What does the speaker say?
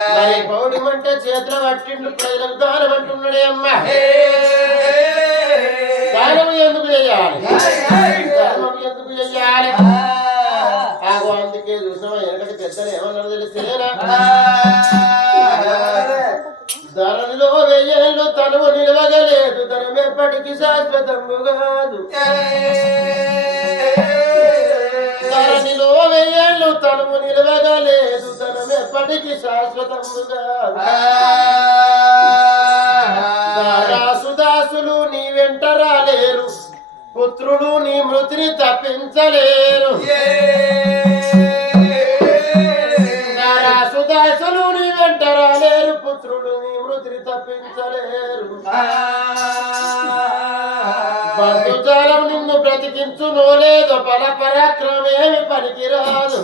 మరి పౌడిమంటే చేతులు పట్టిండు ప్రజలకు దానం అంటున్నాడే అమ్మ దానం ఎందుకు చేయాలి దానం ఎందుకు చేయాలి ఆగో అందుకే చూసామా వెనకటి పెద్దలు ఏమన్నారు తెలిసేనా ధరనిలో వెయ్యేళ్ళు తనువు నిలవగలేదు ధనం ఎప్పటికీ శాశ్వతము కాదు ధరనిలో వెయ్యేళ్ళు తనువు నిలవగలేదు ధనం ఎప్పటికీ శాశ్వతము కాదు దాసుదాసులు నీ వెంట రాలేరు పుత్రులు నీ మృతిని తప్పించలేరు సుదాసులు నీ వెంట రాలేరు పుత్రులు నీ మృతిని తప్పించలేరు బంధుజాలం నిన్ను బ్రతికించునో లేదో బల పరాక్రమేమి పనికిరాదు